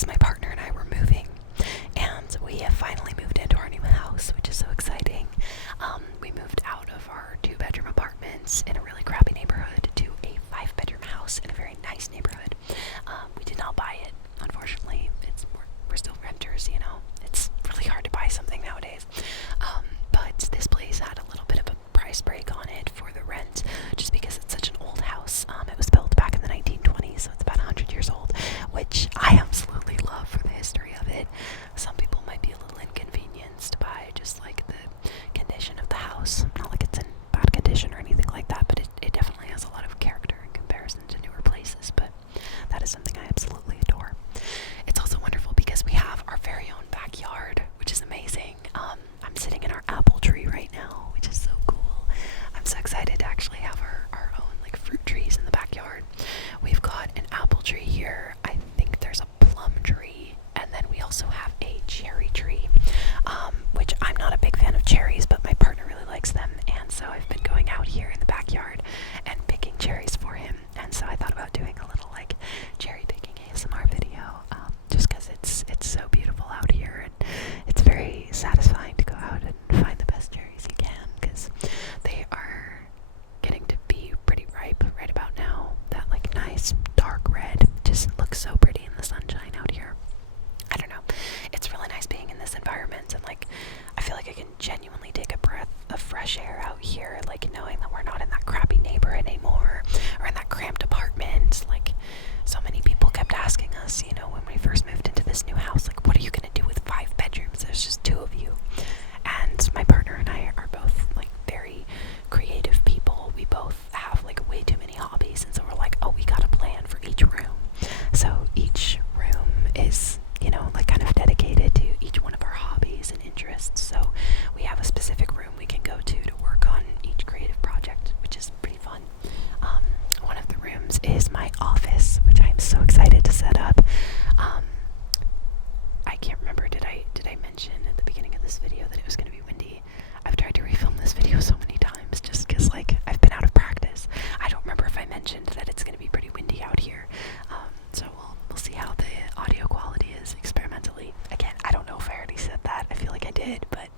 because my partner and I were moving, and we have finally moved into our new house, which is so exciting. We moved out of our 2-bedroom apartments in a really crappy neighborhood to a 5-bedroom house in a very nice neighborhood. We did not buy it, unfortunately. We're still renters, you know. It's really hard to buy something nowadays. But this place had a little bit of a price break on it for the rent, just because it's such an old house. It was built back in the 1920s, so it's about 100 years old, which I absolutely love for the history of it. Some people might be a little inconvenienced by just like the condition of the house. Not like it's in bad condition or anything like that, but it definitely has a lot of character in comparison to newer places, but that is something I absolutely adore. It's also wonderful because we have our very own backyard, which is amazing. I'm sitting in our apple tree right now, which is so cool. I'm so excited to actually have our own like fruit trees in the backyard. We've got an apple tree here. I think there's a plum tree, and then we also have a cherry tree, which I'm not a big fan of cherries, but my partner really likes them, and so I've been going out here in the backyard and picking cherries for him. And so I thought about doing a little like cherry picking ASMR video, just because it's so beautiful out here, and it's very satisfying to go out and find the best cherries you can, because they are getting to be pretty ripe right about now. That like nice dark red just looks so pretty in the sunshine out here. I don't know. It's really nice being in this environment, and like I feel like I can genuinely take a breath of fresh air out here, like knowing that we're not in that crappy neighborhood anymore, or in that cramped apartment. Like so many people kept asking us, you know, when we first moved into this new house, like, what are you gonna do with 5 bedrooms? There's just 2 of you. And my partner and I are both like very creative people. We both have like way too many hobbies, and so we're like, oh, we got a plan for each room. So each room is, you know, like kind of dedicated to each one of our hobbies and interests. So we have a specific room we can go to work on each creative project, which is pretty fun. One of the rooms is my office, which I'm so excited to set up. I can't remember, did I mention at the beginning of this video that it was going to be windy? I've tried to refilm this video so many times just because like I've been out of practice. I don't remember if I mentioned that it's going to be pretty windy out here. So we'll see how the audio quality is experimentally. Again, I don't know if I already said that. I feel like I did, but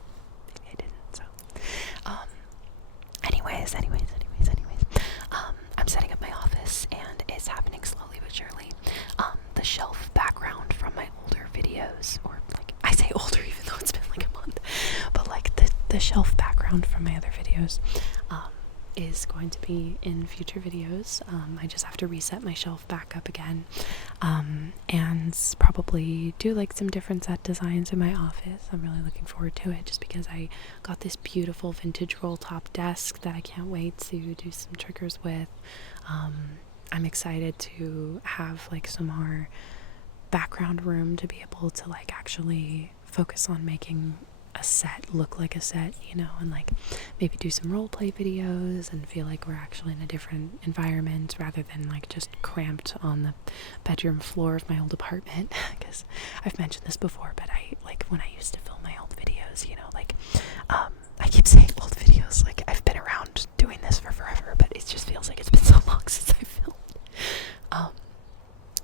maybe I didn't. So anyways, I'm setting up my office, and it's happening slowly but surely. The shelf background from my older videos, or like I say older even though it's been like a month, but like the shelf background from my other videos is going to be in future videos. I just have to reset my shelf back up again, and probably do like some different set designs in my office. I'm really looking forward to it, just because I got this beautiful vintage roll top desk that I can't wait to do some triggers with. I'm excited to have like some more background room to be able to like actually focus on making a set look like a set, you know, and like maybe do some role play videos and feel like we're actually in a different environment rather than like just cramped on the bedroom floor of my old apartment. Because I've mentioned this before, but I like when I used to film my old videos, you know, like I keep saying old videos, like I've been around doing this for forever, but it just feels like it's been so long since I filmed.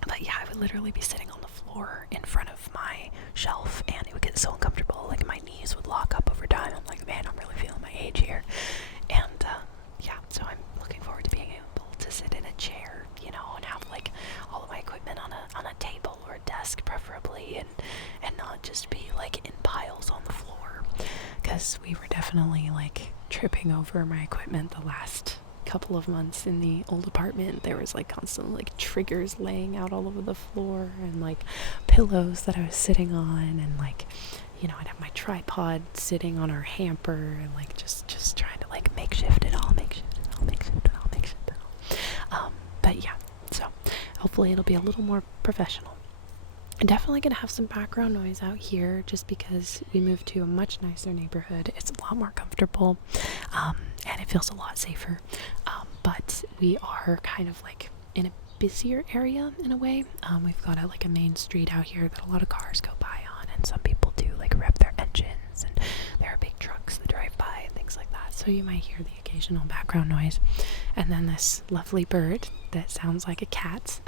But yeah, I would literally be sitting on the floor in front of my shelf, and it would get so uncomfortable, like my knees would lock up over time. I'm like, man, I'm really feeling my age here. And yeah, so I'm looking forward to being able to sit in a chair, you know, and have like all of my equipment on a table or a desk preferably, and not just be like in piles on the floor, because we were definitely like tripping over my equipment the last couple of months in the old apartment. There was like constant like triggers laying out all over the floor, and like pillows that I was sitting on, and like, you know, I'd have my tripod sitting on our hamper, and like just trying to like makeshift it all. But yeah, so hopefully it'll be a little more professional. I'm definitely gonna have some background noise out here just because we moved to a much nicer neighborhood. It's a lot more comfortable, and it feels a lot safer. But we are kind of like in a busier area in a way. We've got like a main street out here that a lot of cars go by on, and some people do like rev their engines, and there are big trucks that drive by and things like that. So you might hear the occasional background noise. And then this lovely bird that sounds like a cat.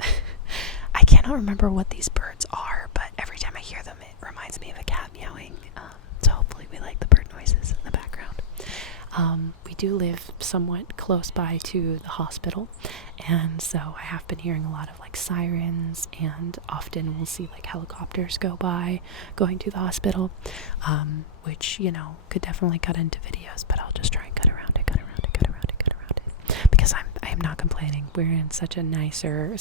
I cannot remember what these birds are, but every time I hear them, it reminds me of a cat meowing. So hopefully we like the bird noises in the background. We do live somewhat close by to the hospital, and so I have been hearing a lot of like sirens, and often we'll see like helicopters go by going to the hospital, which, you know, could definitely cut into videos, but I'll just try and cut around it, because I am not complaining. We're in such a nicer,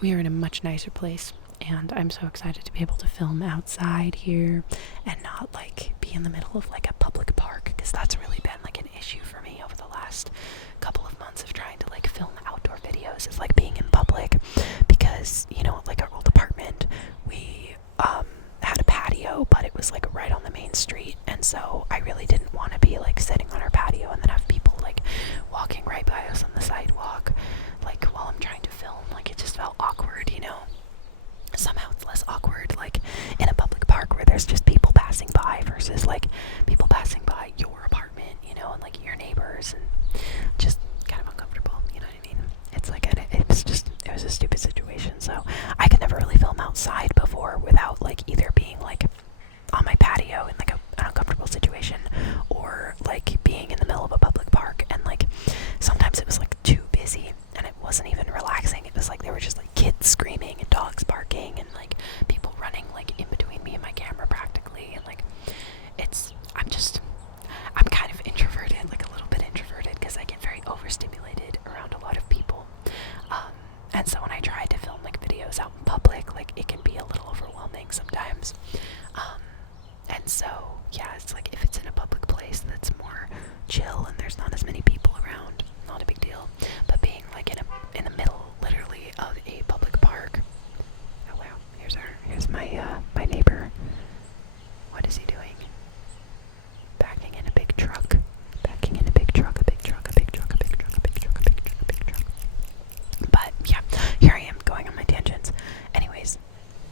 we are in a much nicer place, and I'm so excited to be able to film outside here and not like be in the middle of like a public park, because that's really been like an issue for me over the last couple of months of trying to like film outdoor videos, is like being in public, because, you know, like our old apartment, we had a patio, but it was like right on the main street, and so I really didn't want to be like sitting on our patio and then have people like walking right by us on the sidewalk like while I'm trying to film. Like, it just felt awkward, you know. Somehow it's less awkward like in a public park where there's just people passing by versus like people passing by your apartment, you know, and like your neighbors, and just kind of uncomfortable, you know what I mean? It's like it was a stupid situation. So I could never really film outside before without like either being like on my patio in like an uncomfortable situation, or like being in the middle of a public park, and like sometimes it was like too busy and it wasn't even relaxing. It was like there were just like kids screaming and dogs barking and like people running like in between me and my camera practically, and like I'm kind of introverted, like a little bit introverted, because I get very overstimulated around a lot of people, and so when I try to film like videos out in public, like it can be a little overwhelming sometimes. And so, yeah, it's like if it's in a public place that's more chill and there's not as many people around, not a big deal. But being like in the middle, literally, of a public park. Oh wow, here's my neighbor. What is he doing? Backing in a big truck. Backing in a big truck, a big truck, a big truck, a big truck, a big truck, a big truck, a big truck. But yeah, here I am going on my tangents. Anyways,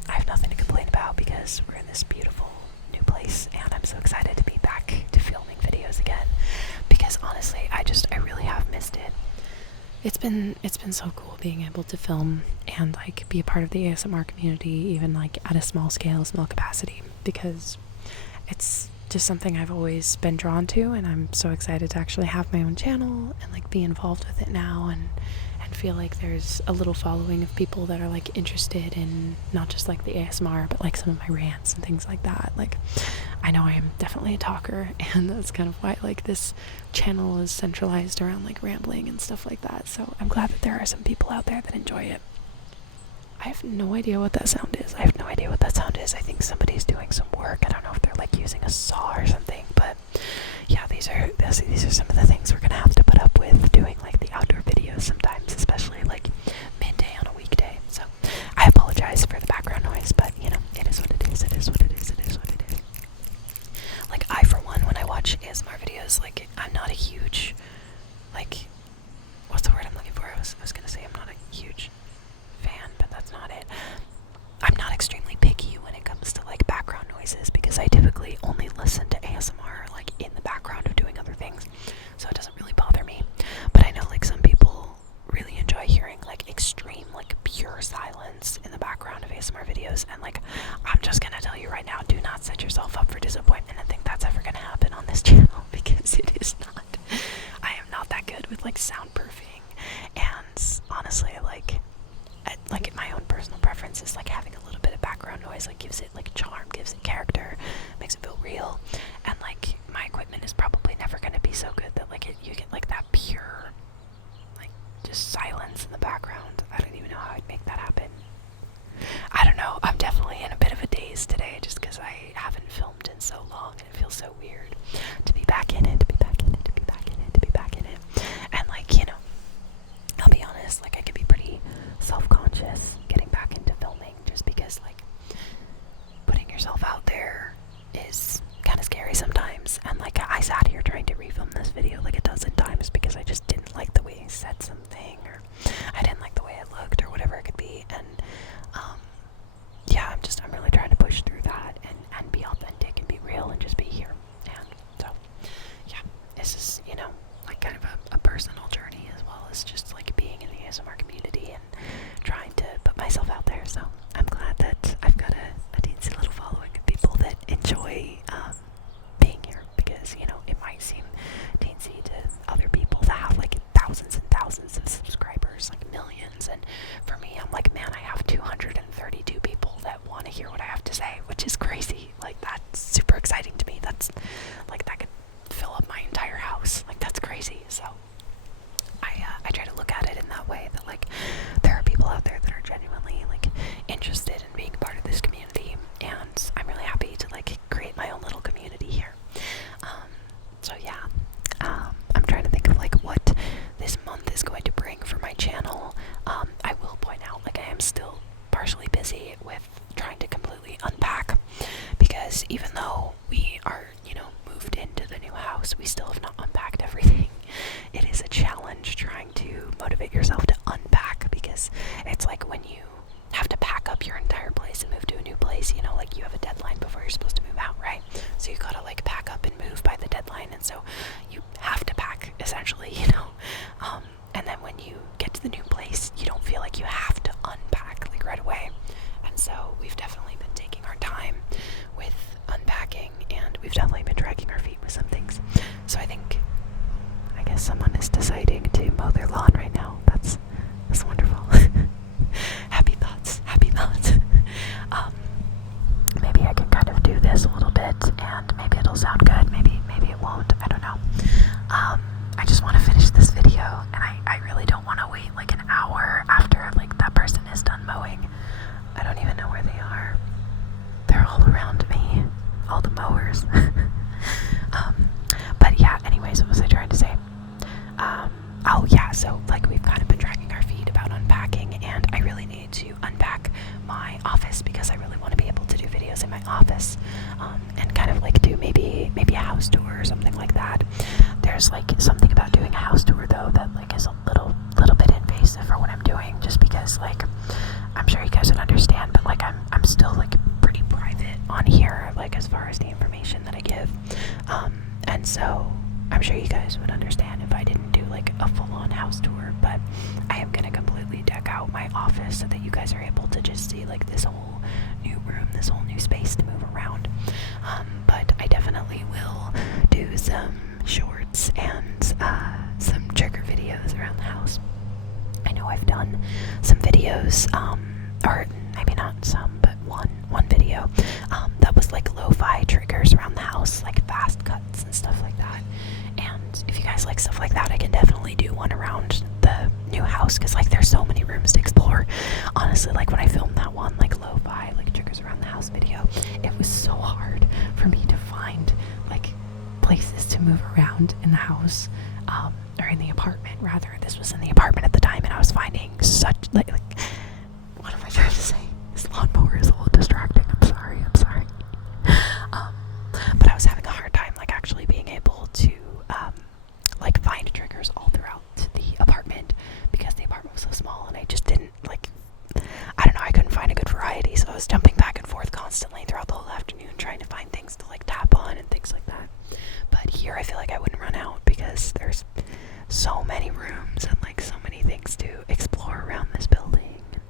I have nothing to complain about because we're in this beautiful new place, and I'm so excited to be back to filming videos again, because honestly I really have missed it. It's been so cool being able to film and like be a part of the ASMR community, even like at a small scale, small capacity, because it's just something I've always been drawn to, and I'm so excited to actually have my own channel and like be involved with it now, and feel like there's a little following of people that are like interested in not just like the ASMR, but like some of my rants and things like that. Like, I know I am definitely a talker, and that's kind of why like this channel is centralized around like rambling and stuff like that. So I'm glad that there are some people out there that enjoy it. I have no idea what that sound is. I think somebody's doing some work. I don't know if they're like using a saw or something, but yeah, these are some of the things we're gonna have to put up with doing like the outdoor videos sometimes, especially like midday on a weekday. So I apologize for the background noise, but you know, it is what it is. Like, I, for one, when I watch ASMR videos, like, I'm not a huge, like, what's the word I'm looking for? I was gonna say I'm not a huge fan, but that's not it. I'm not extremely picky when it comes to like background noises, because I typically only listen to ASMR like in the background of doing other things, so it doesn't really bother me. But I know like some people really enjoy hearing like extreme, like pure silence in the background of ASMR videos, and like, I'm just gonna tell you right now, do not set yourself up for disappointment and think that's ever gonna happen on this channel, because it is not. I am not that good with like soundproofing, and honestly, like my own personal preference is like having a little bit of background noise, like gives it like charm, gives it character, makes it feel real. And like, my equipment is probably never gonna be so good that like you get like that pure, like, just silence in the background. I don't even know how I'd make that happen. I don't know, I'm definitely in a bit of a daze today, just because I haven't filmed in so long, and it feels so weird to be back in it, and like, you know, I'll be honest, like, I can be pretty self-conscious getting back into filming, just because like putting yourself out there is kind of scary sometimes. And like, I sat here trying to refilm this video like a dozen times because I just didn't like the way I said something, or I didn't like the way it looked, or whatever it could be. And yeah, I'm really trying to push through that and be authentic and be real and just be here. And so yeah, this is, you know, like kind of a personal journey, as well as just like being in the ASMR community and because, like, I'm sure you guys would understand, but, like, I'm still, like, pretty private on here, like, as far as the information that I give. And so I'm sure you guys would understand if I didn't do, like, a full-on house tour, but I am gonna completely deck out my office so that you guys are able to just see, like, this whole new room, this whole new space to move around. But I definitely will do some shorts and some trigger videos around the house. I know I've done some videos, or maybe not some, but one video that was like lo-fi triggers around the house, like fast cuts and stuff like that. And if you guys like stuff like that, I can definitely do one around the new house, because like there's so many rooms to explore. Honestly, like when I filmed that one like lo-fi like triggers around the house video, it was so hard for me to find like places to move around in the house, or in the apartment rather. This was in the apartment at the time, and I was finding such like what am I trying to say? This lawnmower is a little distracting. I'm sorry. But I was having a hard time like actually being able to like find triggers all throughout the apartment, because the apartment was so small, and I just didn't like, I don't know, I couldn't find a good variety, so I was jumping back and forth constantly throughout the whole afternoon trying to find things to like tap on and things like that. But here I feel like I wouldn't run out, because there's so many rooms and like so many things to explore around this building. And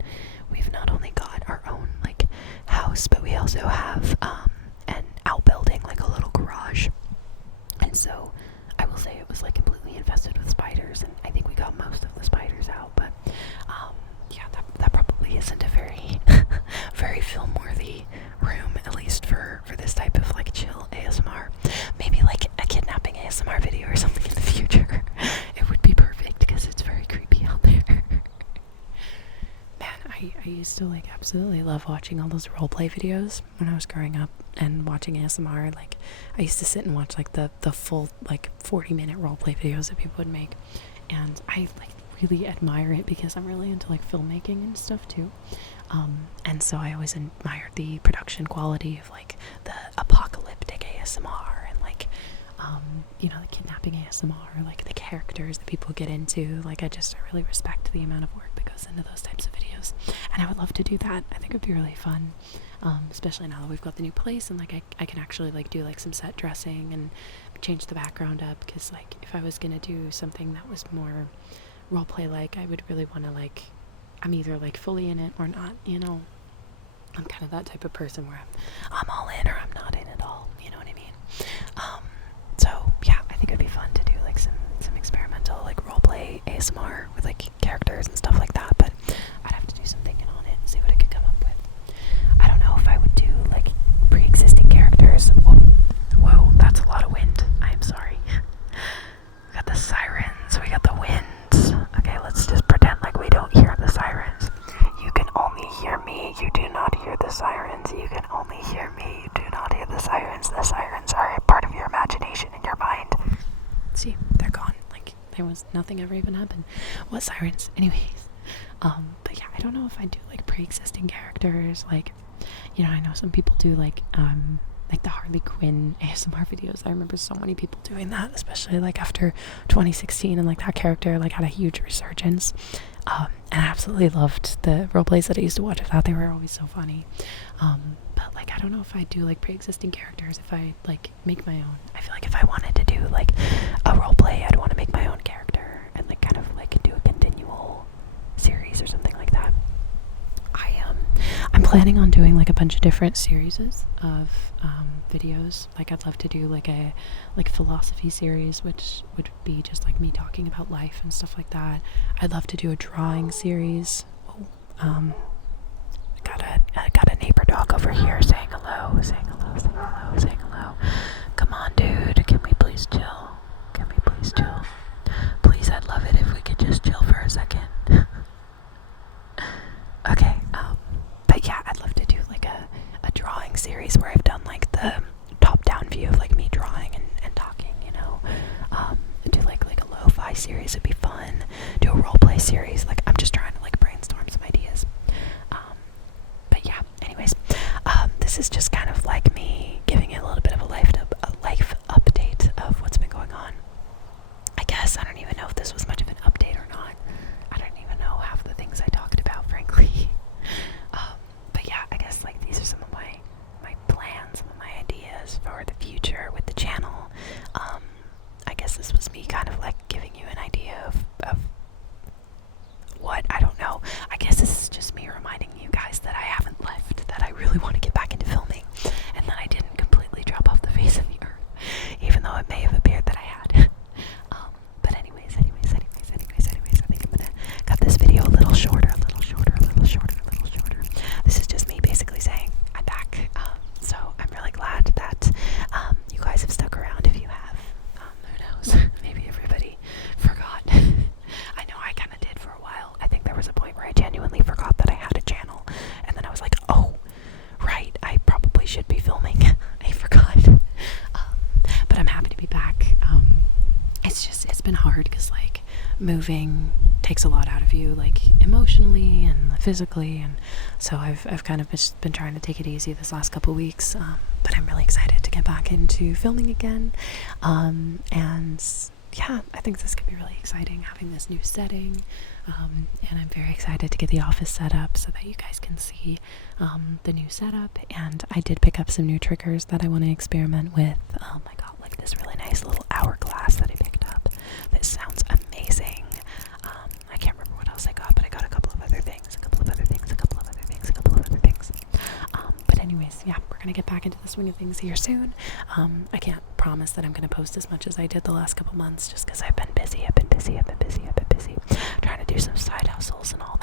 we've not only got our own like house, but we also have an outbuilding, like a little garage. And so I will say it was like completely infested with spiders, and I think we got most of the spiders out. But yeah, that probably isn't a very very film worthy room, at least for this type of like chill ASMR. Maybe like a kidnapping ASMR video or something in the future. It would be perfect, because it's very creepy out there. Man, I used to like absolutely love watching all those roleplay videos when I was growing up and watching ASMR. Like I used to sit and watch like the full like 40-minute roleplay videos that people would make, and I like really admire it, because I'm really into like filmmaking and stuff too. And so I always admired the production quality of like the apocalyptic ASMR, and like you know, the kidnapping ASMR, like the characters that people get into. Like I really respect the amount of work that goes into those types of videos, and I would love to do that. I think it would be really fun, especially now that we've got the new place, and like I can actually like do like some set dressing and change the background up, because like if I was gonna do something that was more roleplay like, I would really want to like, I'm either like fully in it or not, you know. I'm kind of that type of person where I'm all in or I'm not in at all, you know what I mean? So yeah, I think it'd be fun to do like some experimental like roleplay ASMR with like characters and stuff like that, but I'd have to do some thinking on it and see what I could come up with. I don't know if I would do like pre-existing characters. Whoa, that's a lot of wind. I'm sorry. We got the sirens, we got the winds. Okay, let's just pretend like we don't hear the sirens. You can only hear me, you do not hear the sirens. You can only hear me, you do not hear the sirens. The sirens are a part of your imagination in your mind. See, they're gone. Like, there was nothing ever even happened. What sirens? Anyways. But yeah, I don't know if I do like pre-existing characters. Like, you know, I know some people do like the Harley Quinn ASMR videos. I remember so many people doing that, especially like after 2016, and like that character like had a huge resurgence. And I absolutely loved the roleplays that I used to watch. I thought they were always so funny. But like I don't know if I do like pre-existing characters, if I like make my own. I feel like if I wanted to do like a roleplay, I'd want to make my own character and like kind of like do a continual series or something like that. I'm planning on doing like a bunch of different series of videos. Like I'd love to do like a philosophy series, which would be just like me talking about life and stuff like that. I'd love to do a drawing series. Got a neighbor dog over here saying hello, saying hello, saying hello, saying hello. Come on, dude, can we please chill? Can we please chill? Please, I'd love it if we could just chill for a second. Okay, but yeah, I'd love to do like a drawing series where I've done like the top-down view of like me drawing and talking, you know. Do like a lo-fi series would be fun. Do a roleplay series. Like I'm just trying to like brainstorm some ideas. But yeah, anyways, this is just kind of like me giving you a little bit of a life update of what's been going on. I guess I don't even know if this was much of an update or not. I don't even know half the things I talked about I genuinely forgot that I had a channel. And then I was like, oh, right, I probably should be filming. I forgot. But I'm happy to be back. It's been hard because, like, moving takes a lot out of you, like, emotionally and physically, and so I've kind of just been trying to take it easy this last couple weeks, but I'm really excited to get back into filming again, and yeah, I think this could be really exciting, having this new setting, and I'm very excited to get the office set up so that you guys can see the new setup. And I did pick up some new triggers that I want to experiment with. I got like this really nice little hourglass that I picked up. This sounds amazing. I can't remember what else I got, but I got a couple of other things. But anyways, yeah, we're gonna get back into the swing of things here soon. I can't promise that I'm gonna post as much as I did the last couple months, just because I've been busy, trying to do some side hustles and all